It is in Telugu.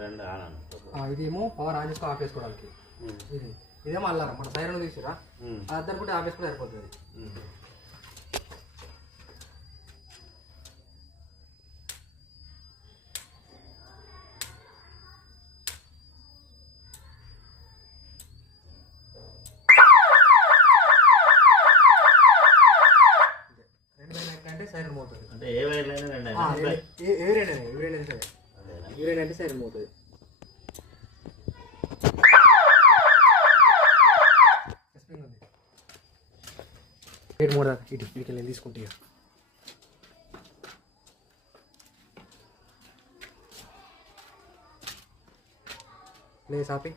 రెండు ఆన్. ఇదేమో పవర్ ఆన్ చేసుకో ఆఫ్ చేసుకోవడానికి. ఇదేమో అల్లారం మన సైరన్ తీసుకురా అద్దరు కూడా ఆఫ్ చేసుకుంటే సరిపోతుంది. సైరన్ మోతుంది అంటే ఏ వైర్ లైన్ ఎవరైనా సరే ఎవరైనా అంటే సైరన్ మోతుంది. ఏడు మూడు దాకా ఇటు ఇటుకెళ్ళి నేను తీసుకుంటే లేదు సాపి